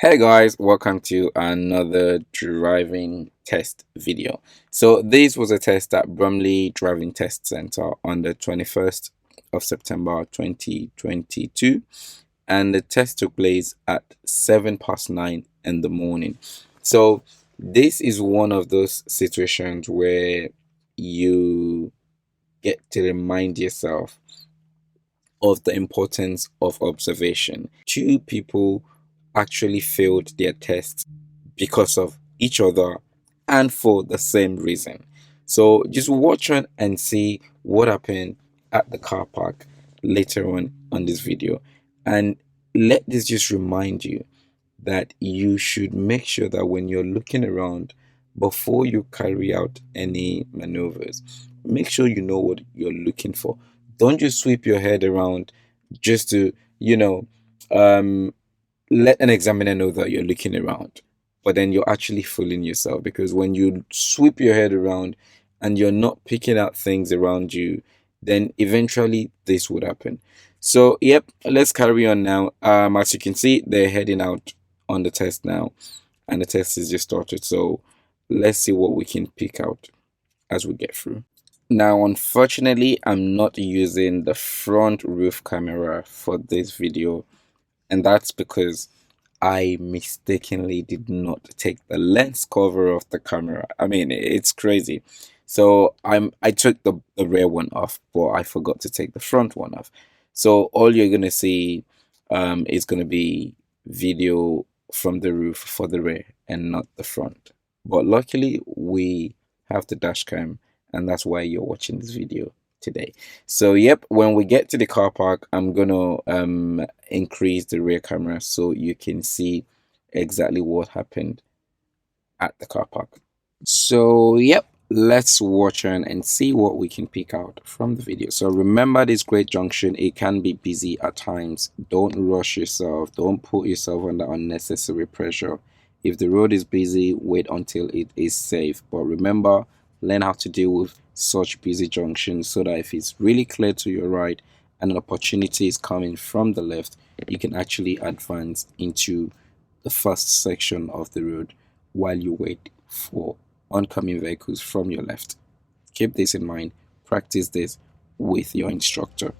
Hey guys, welcome to another driving test video. So this was a test at Bromley Driving Test Center on the 21st of September 2022, and the test took place at 7 past 9 in the morning. So this is one of those situations where you get to remind yourself of the importance of observation. Two people actually failed their tests because of each other and for the same reason. So just watch on and see what happened at the car park later on this video. And let this just remind you that you should make sure that when you're looking around before you carry out any maneuvers, make sure you know what you're looking for. Don't just sweep your head around just to, um, let an examiner know that you're looking around, but then you're actually fooling yourself because when you sweep your head around and you're not picking out things around you, then eventually this would happen. So, yep, let's carry on now. As you can see, they're heading out on the test now, and the test is just started. So, let's see what we can pick out as we get through. Now, unfortunately, I'm not using the front roof camera for this video, and that's because I mistakenly did not take the lens cover off the camera. I mean, it's crazy. So I took the rear one off, but I forgot to take the front one off. So all you're gonna see is gonna be video from the roof for the rear and not the front. But luckily we have the dash cam, and that's why you're watching this video today. So yep, when we get to the car park, I'm gonna increase the rear camera so you can see exactly what happened at the car park. So yep, let's watch on and see what we can pick out from the video. So remember, this great junction, it can be busy at times. Don't rush yourself, don't put yourself under unnecessary pressure. If the road is busy, wait until it is safe. But remember, learn how to deal with such busy junctions so that if it's really clear to your right and an opportunity is coming from the left, you can actually advance into the first section of the road while you wait for oncoming vehicles from your left. Keep this in mind. Practice this with your instructor.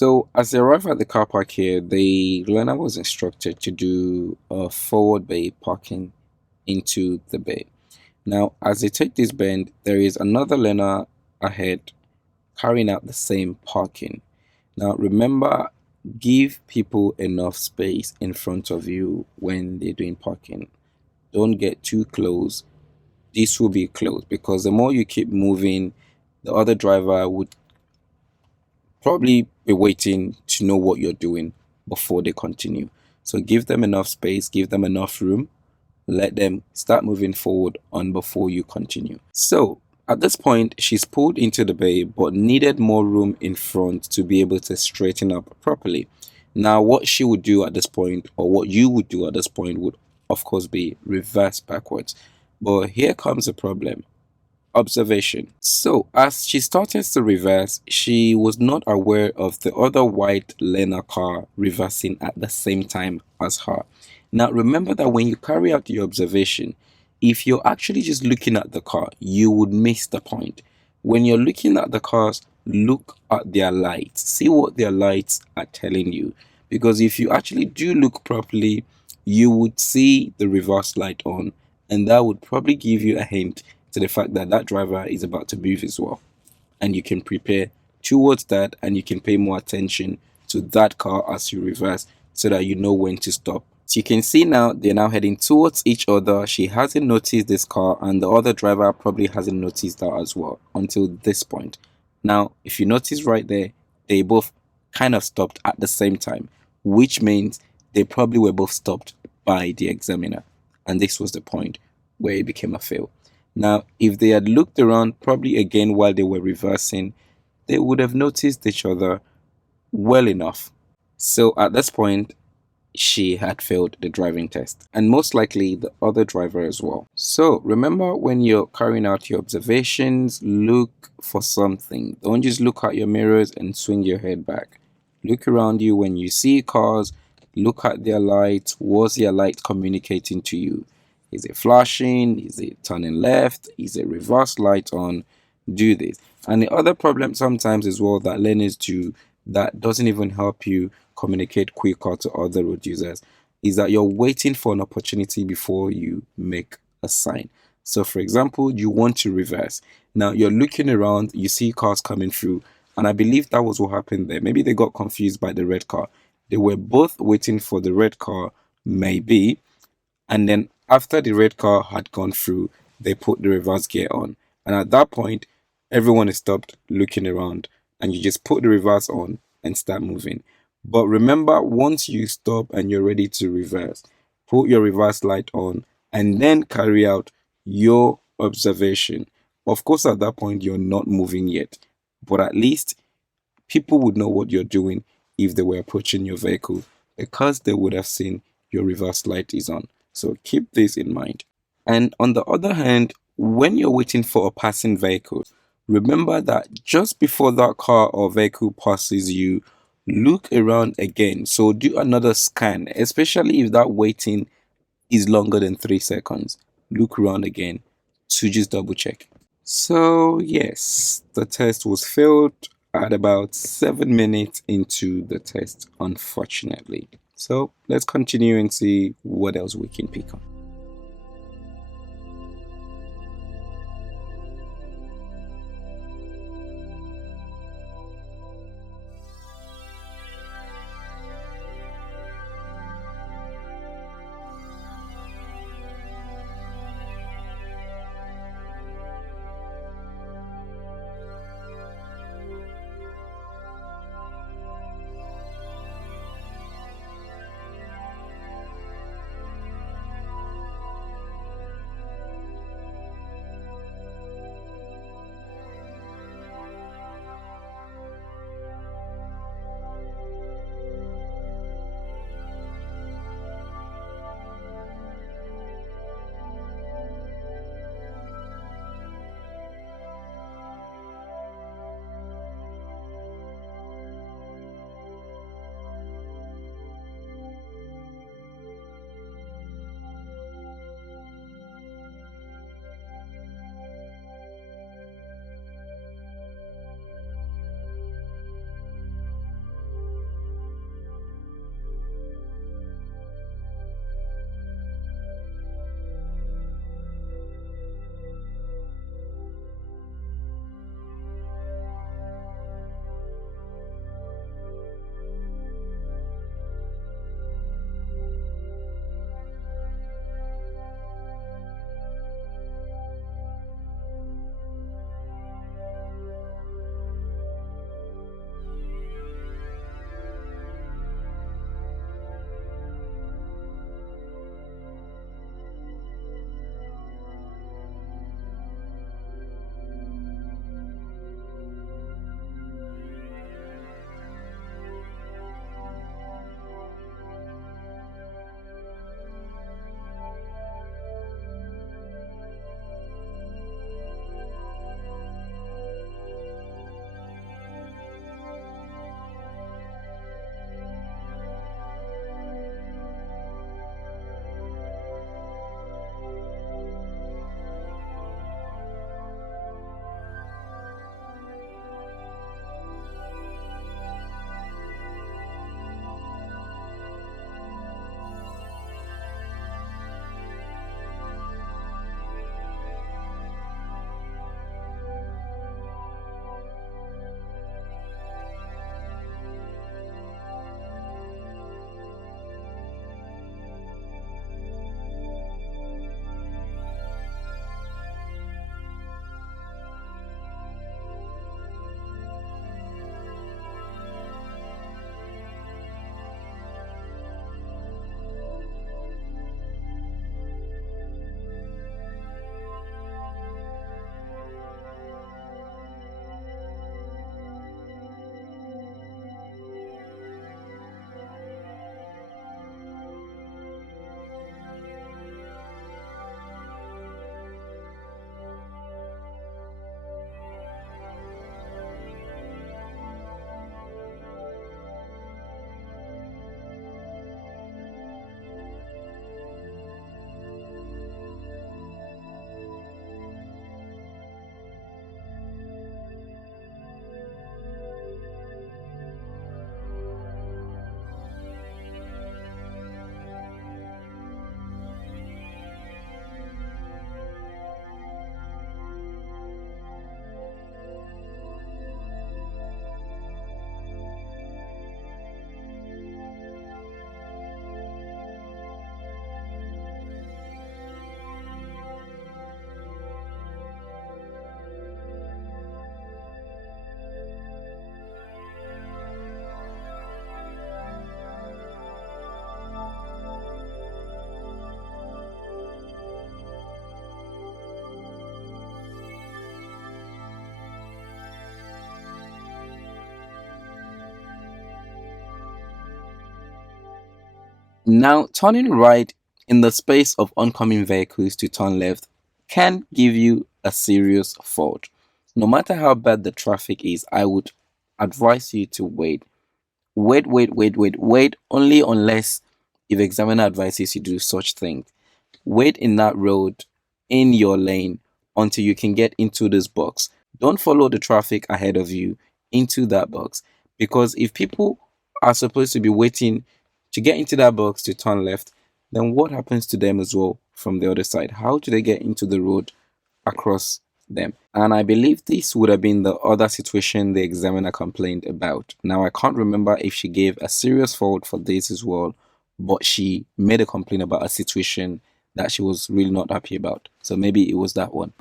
So as they arrive at the car park here, the learner was instructed to do a forward bay parking into the bay. Now, as they take this bend, there is another learner ahead carrying out the same parking. Now, remember, give people enough space in front of you when they're doing parking. Don't get too close. This will be close because the more you keep moving, the other driver would probably be waiting to know what you're doing before they continue. So give them enough space, give them enough room, let them start moving forward on before you continue. So at this point, she's pulled into the bay but needed more room in front to be able to straighten up properly. Now, what she would do at this point, or what you would do at this point, would of course be reverse backwards. But here comes the problem. Observation. So, as she started to reverse, she was not aware of the other white learner car reversing at the same time as her. Now, remember that when you carry out your observation, if you're actually just looking at the car, you would miss the point. When you're looking at the cars, look at their lights, see what their lights are telling you. Because if you actually do look properly, you would see the reverse light on, and that would probably give you a hint to the fact that that driver is about to move as well. And you can prepare towards that, and you can pay more attention to that car as you reverse so that you know when to stop. So you can see now they're now heading towards each other. She hasn't noticed this car, and the other driver probably hasn't noticed that as well until this point. Now, if you notice right there, they both kind of stopped at the same time, which means they probably were both stopped by the examiner. And this was the point where it became a fail. Now, if they had looked around probably again while they were reversing, they would have noticed each other well enough. So at this point, she had failed the driving test, and most likely the other driver as well. So remember, when you're carrying out your observations, look for something. Don't just look at your mirrors and swing your head back. Look around you. When you see cars, look at their lights. What's their light communicating to you? Is it flashing? Is it turning left? Is it reverse light on? Do this. And the other problem sometimes as well that learners do that doesn't even help you communicate quicker to other road users is that you're waiting for an opportunity before you make a sign. So for example, you want to reverse. Now you're looking around, you see cars coming through, and I believe that was what happened there. Maybe they got confused by the red car. They were both waiting for the red car, maybe, and then after the red car had gone through, they put the reverse gear on. And at that point, everyone is stopped looking around, and you just put the reverse on and start moving. But remember, once you stop and you're ready to reverse, put your reverse light on and then carry out your observation. Of course, at that point, you're not moving yet, but at least people would know what you're doing if they were approaching your vehicle because they would have seen your reverse light is on. So keep this in mind. And on the other hand, when you're waiting for a passing vehicle, remember that just before that car or vehicle passes you, look around again. So do another scan, especially if that waiting is longer than 3 seconds. Look around again to just double check. So yes, the test was failed at about 7 minutes into the test, unfortunately. So let's continue and see what else we can pick up. Now, turning right in the space of oncoming vehicles to turn left can give you a serious fault. No matter how bad the traffic is, I would advise you to wait. Wait only unless if examiner advises you to do such thing. Wait in that road in your lane until you can get into this box. Don't follow the traffic ahead of you into that box, because if people are supposed to be waiting to get into that box to turn left, then what happens to them as well from the other side? How do they get into the road across them? And I believe this would have been the other situation the examiner complained about. Now, I can't remember if she gave a serious fault for this as well, but she made a complaint about a situation that she was really not happy about. So maybe it was that one.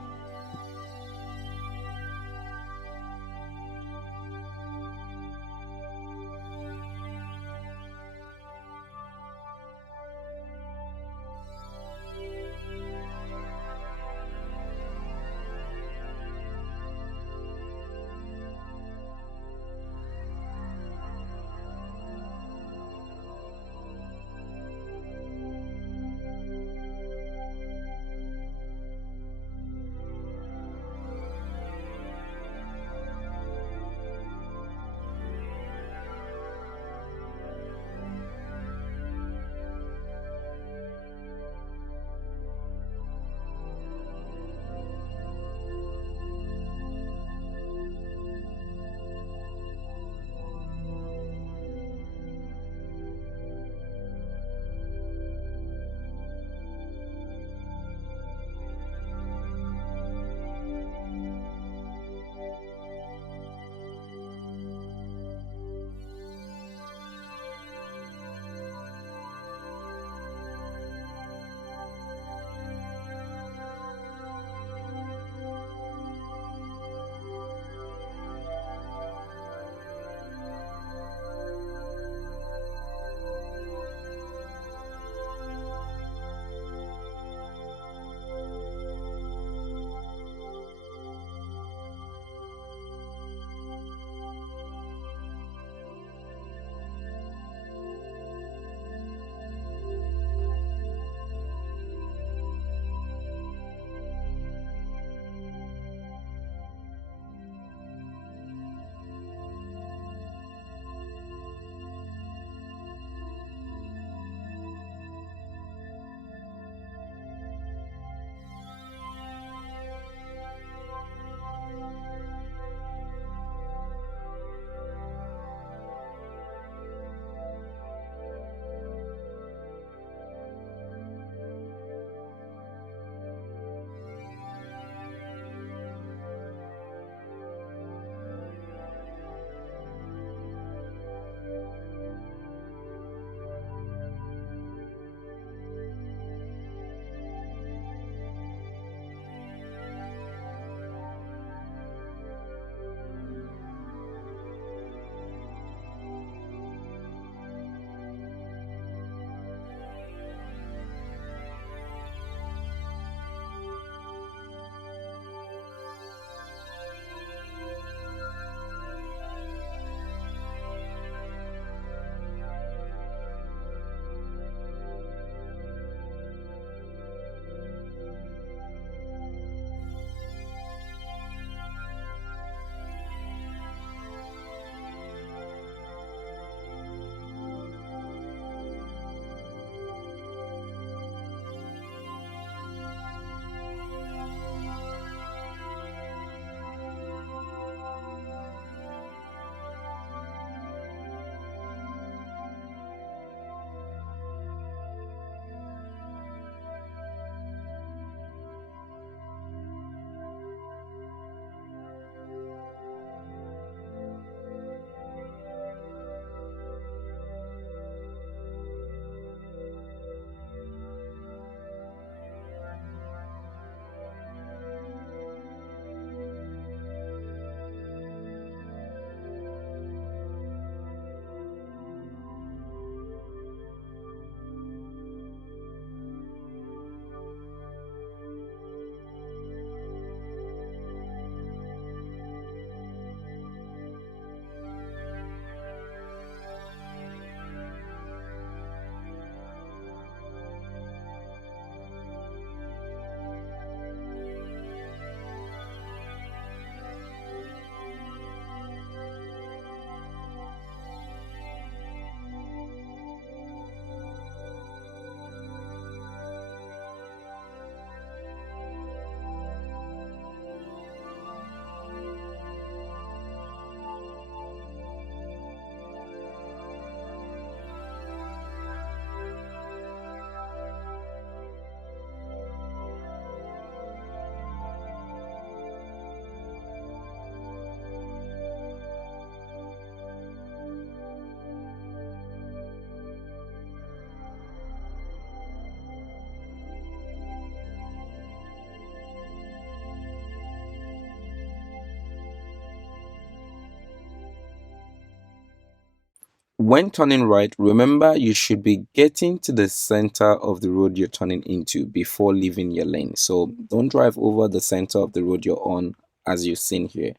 When turning right, remember you should be getting to the center of the road you're turning into before leaving your lane. So don't drive over the center of the road you're on, as you've seen here.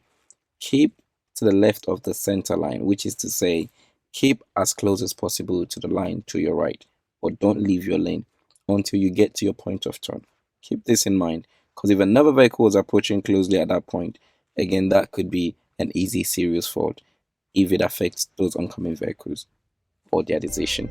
Keep to the left of the center line, which is to say, keep as close as possible to the line to your right, but don't leave your lane until you get to your point of turn. Keep this in mind, because if another vehicle is approaching closely at that point, again, that could be an easy, serious fault if it affects those oncoming vehicles or their decision.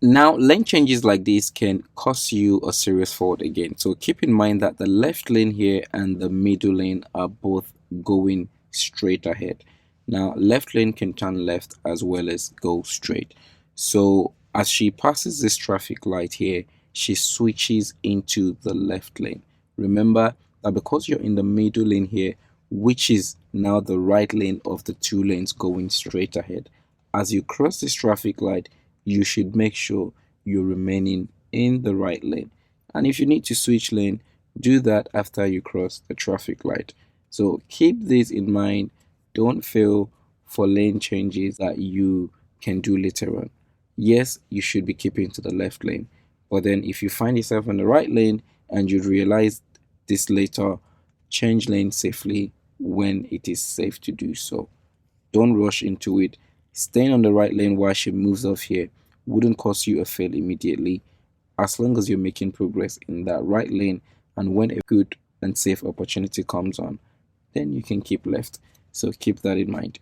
Now, lane changes like this can cause you a serious fault again. So keep in mind that the left lane here and the middle lane are both going straight ahead. Now, left lane can turn left as well as go straight. So as she passes this traffic light here, she switches into the left lane. Remember that because you're in the middle lane here, which is now the right lane of the two lanes going straight ahead, as you cross this traffic light, you should make sure you're remaining in the right lane. And if you need to switch lane, do that after you cross the traffic light. So keep this in mind. Don't fail for lane changes that you can do later on. Yes, you should be keeping to the left lane, but then if you find yourself in the right lane and you realize this later, change lane safely when it is safe to do so. Don't rush into it. Staying on the right lane while she moves off here wouldn't cause you a fail immediately, as long as you're making progress in that right lane, and when a good and safe opportunity comes on, then you can keep left. So keep that in mind.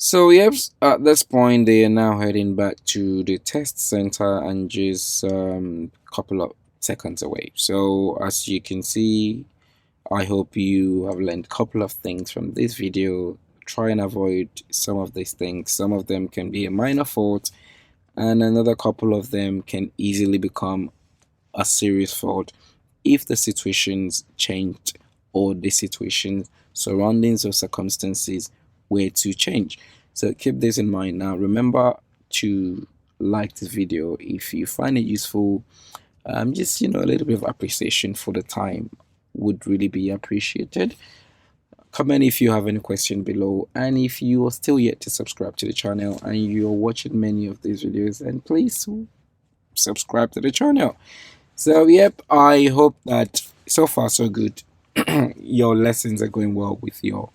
So yep, at this point they are now heading back to the test center and just couple of seconds away. So as you can see, I hope you have learned a couple of things from this video. Try and avoid some of these things. Some of them can be a minor fault, and another couple of them can easily become a serious fault if the situations changed or the situation, surroundings, or circumstances were to change. So keep this in mind. Now remember to like this video if you find it useful. Just a little bit of appreciation for the time would really be appreciated. Comment if you have any question below, and if you are still yet to subscribe to the channel and you're watching many of these videos, then please subscribe to the channel. So yep, I hope that so far so good. Your lessons are going well with your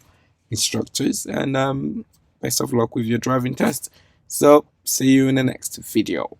instructors, and best of luck with your driving test. So see you in the next video.